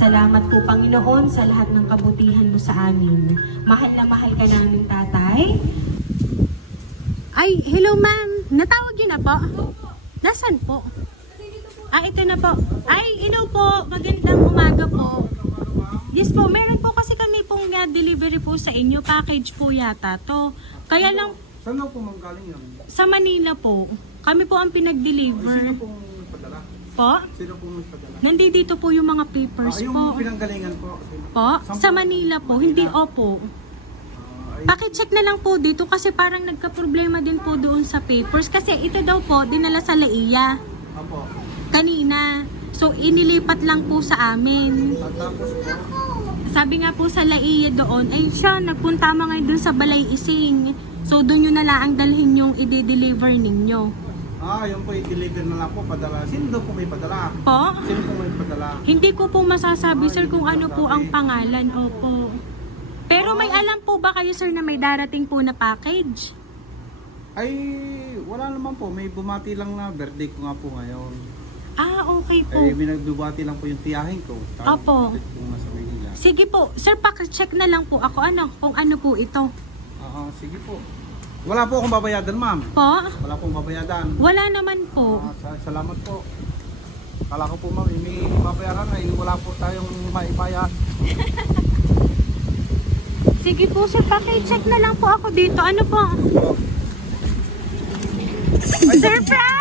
Salamat po, Panginoon, sa lahat ng kabutihan mo sa amin. Mahal na mahal ka namin, Tatay. Ay, hello ma'am. Natawag yun na po? Nasaan po? Ito na po. Ay, hello po. Magandang umaga po. Yes po, meron po kasi kami pong delivery po sa inyo. Package po yata to. Kaya lang, Saan daw po manggaling yan? sa Manila po. Kami po ang Sino pinag-deliver. pong padala? Po? Sino pong padala? Nandito po yung mga papers yung po. pinanggalingan po. Po? Sa Manila po. Hindi opo. Pakicheck na lang po dito kasi parang nagka-problema din po doon sa papers. Kasi ito daw po, dinala sa Laia. Apo. Kanina. So, inilipat lang po sa amin. At tapos po, Sabi nga po sa Laia doon, ay siya, nagpunta mo ngayon doon sa Balay Ising. So, doon nyo na lang dalhin yung i-deliver ninyo. yung po i-deliver na lang po, padala. Sino daw po may padala? Po? Sino po may padala? Hindi ko po masasabi, sir, kung ano po ang pangalan. Opo. Pero may alam po ba kayo, sir, na may darating po na package? Ay, wala naman po. May bumati lang na birthday ko nga po ngayon. Okay po. May nagbubati lang po yung tiyahin ko. Opo. Kapatid ko nasa Manila. Sige po, sir, pakicheck na lang po ako kung ano po ito. Sige po. Wala po akong babayadan, ma'am. Po? Wala pong babayadan. Wala naman po. Salamat po. Kala ko po, ma'am, may babayaran na. Wala po tayong maibayad. Sige po, sir, pakicheck na lang po ako dito. Ano po? Surprise!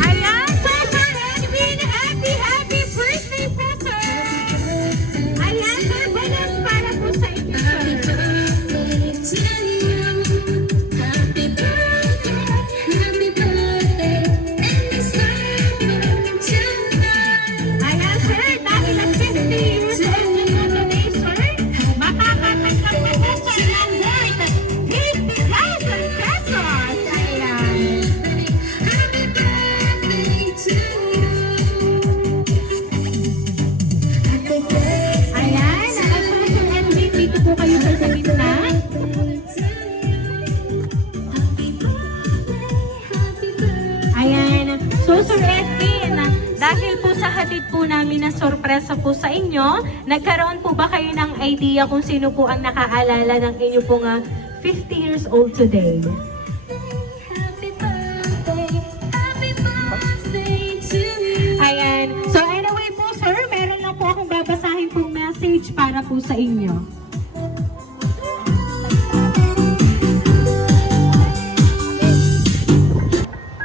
Ayan, Sir Edwin, happy birthday po, sir! Ayan, sir, balance para po sa inyo, sir. Ayan, sir, dahil ang 50 years old niyo today, sir, makakatanggap po po sir ng worth 50,000 pesos. Ayan. Ayan, Sir Edwin, dito po kayo sir sa gitna. Ayan. So, Sir Edwin, dahil po sa hatid po namin na sorpresa po sa inyo, nagkaroon po ba kayo ng idea kung sino po ang nakaalala ng inyo pong 50 years old today? Ayan. So, anyway po, sir, meron lang po akong babasahin pong message para po sa inyo.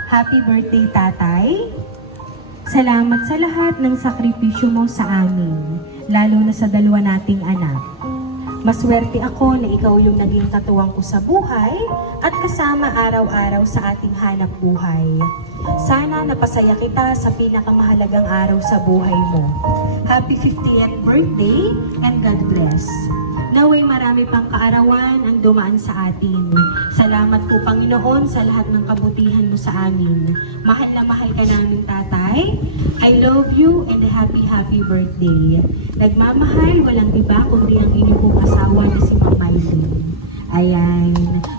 Happy birthday, Tatay. Salamat sa lahat ng sakripisyo mo sa amin, lalo na sa dalawa nating anak. Maswerte ako na ikaw yung naging katuwang ko sa buhay at kasama araw-araw sa ating hanap buhay. Sana napasaya kita sa pinakamahalagang araw sa buhay mo. Happy 50th birthday and God bless. Naway marami pang kaarawan ang dumaan sa atin. Salamat po, Panginoon, sa lahat ng kabutihan mo sa amin. Mahal na mahal ka namin, Tatay. I love you and happy birthday. Nagmamahal, walang iba kundi ang inyong pong asawa na si Ma'am Mylene. Ayan.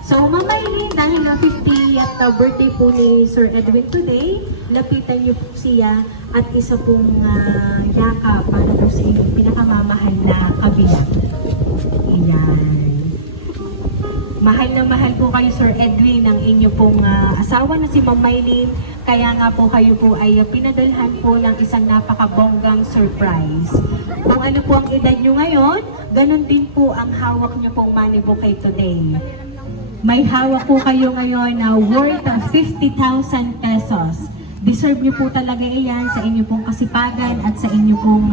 So, Ma'am Mylene, dahil na 50th birthday po ni Sir Edwin today, lapitan niyo po siya at isa pong yakap para po sa inyong pinakamamahal na kabiyak. Ayan. Mahal na mahal po kayo, Sir Edwin, ang inyo pong asawa na si Ma'am Mylene. Kaya nga po kayo po ay pinadalhan po ng isang napakabonggang surprise. Kung ano po ang edad nyo ngayon, ganun din po ang hawak nyo pong money bouquet today. May hawak po kayo ngayon na worth 50,000 pesos. Deserve nyo po talaga iyan sa inyo pong kasipagan at sa inyo pong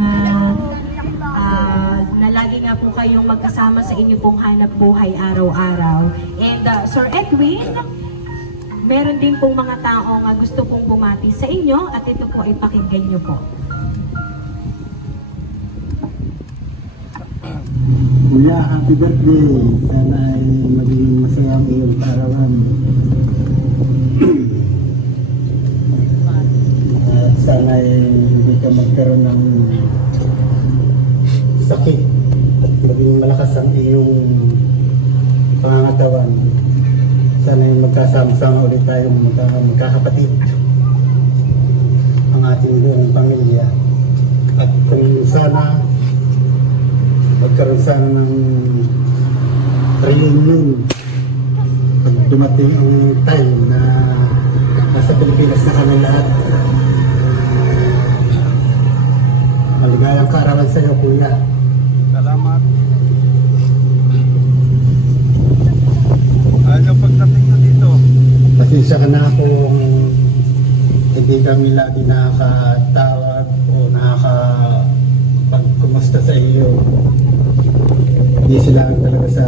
na lagi nga po kayong magkasama sa inyo pong hanap buhay araw-araw. And Sir Edwin, meron din pong mga taong gusto pong bumati sa inyo at ito po ay pakinggan nyo po. Kuya, happy birthday! Sana ay maging masaya ang iyong kaarawan. At sana ay hindi ka magkaroon ng sakit at maging malakas ang iyong pangangatawan. Sana magkasama-sama ulit tayong magkakapatid ang ating buong pamilya. At kung sana magkaroon sana ng reunion pag dumating ang time na nasa Pilipinas na kami lahat. Maligayang kaarawan sa iyo, Kuya. Salamat. Ano pagdating nyo dito? Pasensya ka na kung hindi kami lagi nakakatawag o nakakapagkumusta sa iyo. Hindi sila talaga sa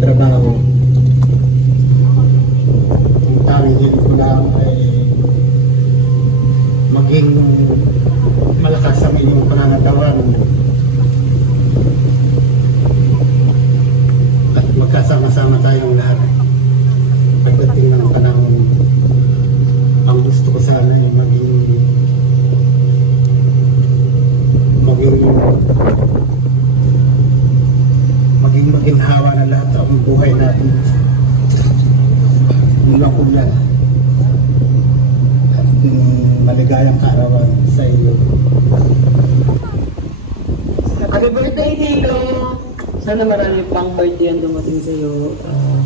trabaho. Ang tanging hiling ko lang ay maging malakas ang iyong pangangatawan at magkasama-sama tayong lahat. Pagdating ng panahon, ang gusto ko sana ay maging hawa na lahat ang buhay natin. Mula Kuya. At maligayang kaarawan sa iyo. Happy birthday, Tito! Sana marami pang birthday ang dumating sa iyo.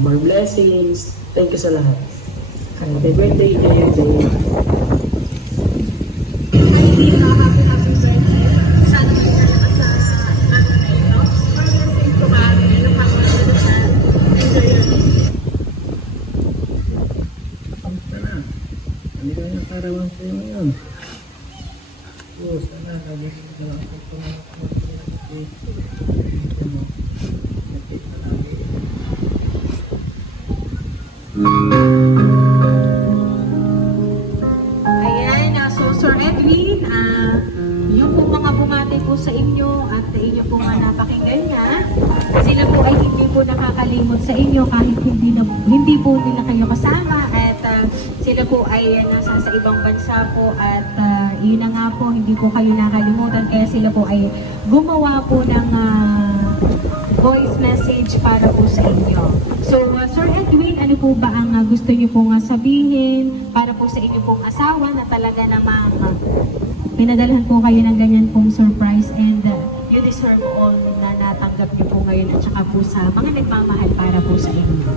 More blessings. Thank you sa lahat. Happy birthday, Tito! Maligayang kaarawan sa iyo ngayon. Sana habis sa lahat ng Ayan, so Sir Edwin, yung po mga bumati po sa inyo at inyo po nga napakinggan niya, sila po ay hindi po nakakalimot sa inyo kahit hindi po nila kayo kasama at sila po ay nasa sa ibang bansa po at yun na nga po, hindi po kayo nakalimutan kaya sila po ay gumawa po ng voice message para po sa inyo. So, Sir Edwin, ano po ba ang gusto niyo pong sabihin para po sa inyo pong asawa na talaga namang pinadalhan po kayo ng ganyan pong surprise and you deserve all na natanggap niyo po ngayon at saka po sa mga nagmamahal para po sa inyo.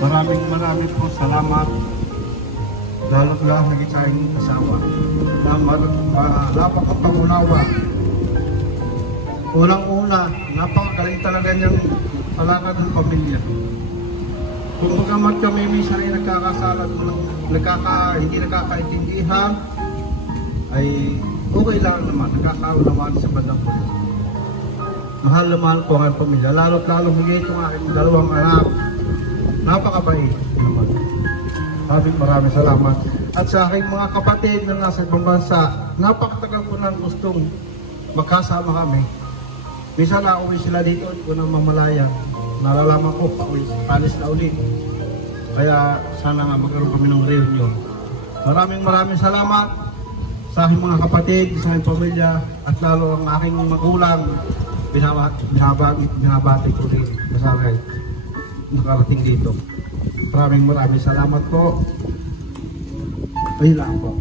Maraming po salamat. Lalo't lagi sa inyong kasama na napakapangunawa. Unang-una, napakagaling talaga niyang palakad ng pamilya. Kung magamat kami minsan ay nagkakasalat, hindi nakakaintindihan, ay okay lang naman, nakakaunawaan sa bandang po. Mahal na mahal ko ang pamilya, lalo't lalo higit itong aking dalawang anak. Napakabait naman. Maraming salamat. At sa aking mga kapatid na nasa ibang bansa, napakatagal ko nang gustong magkasama kami. Minsan nauwi sila dito, hindi ko na mamalayan. Nalalaman ko, palis na ulit. Kaya sana nga magkaroon kami ng reunion. Maraming salamat sa aking mga kapatid, sa aking pamilya, at lalo ang aking magulang. Binabati ko rin kasama nakarating dito. Maraming salamat po. Ayun lang po.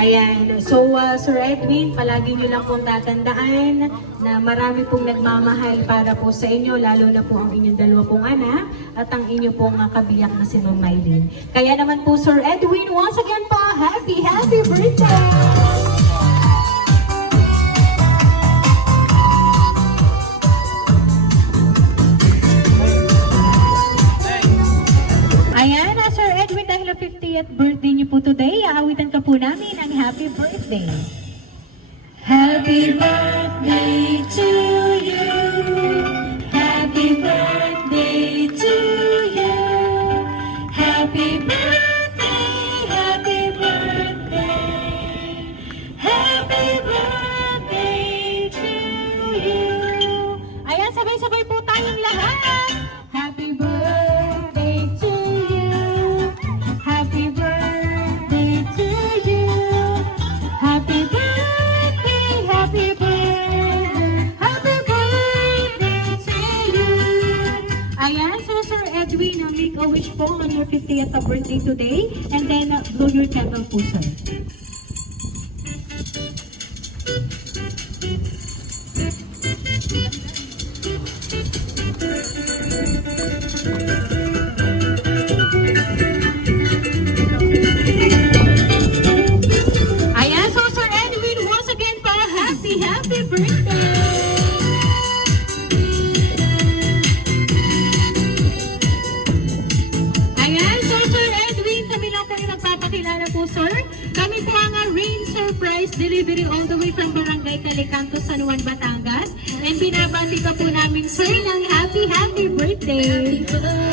Ayan. So, Sir Edwin, palagi nyo lang pong tatandaan na marami pong nagmamahal para po sa inyo, lalo na po ang inyong dalawa pong anak at ang inyo pong kabiyak na si Ma'am Mylene. Kaya naman po, Sir Edwin, once again po, happy birthday! Ayan, Sir Edwin, dahil 50th birthday niyo po today, aawitan ka po namin ang happy birthday. Happy birthday to you. Happy birthday to you. Happy birthday, happy birthday. Happy birthday to you. Ayan, sabay-sabay po tayong lahat. Happy birthday to you. Happy birthday to you. Happy birthday, happy birthday. 50th birthday today. And then, blow your candle po, sir. Ayan, so Sir Edwin, once again, para happy birthday! Ayan, so Sir Edwin, kami lang po yung nagpapakilala po, sir. Kami po ang Rain Surprise Delivery all the way from Barangay Calicanto, San Juan, Batangas. And binabati ka po namin, sir, ng happy birthday!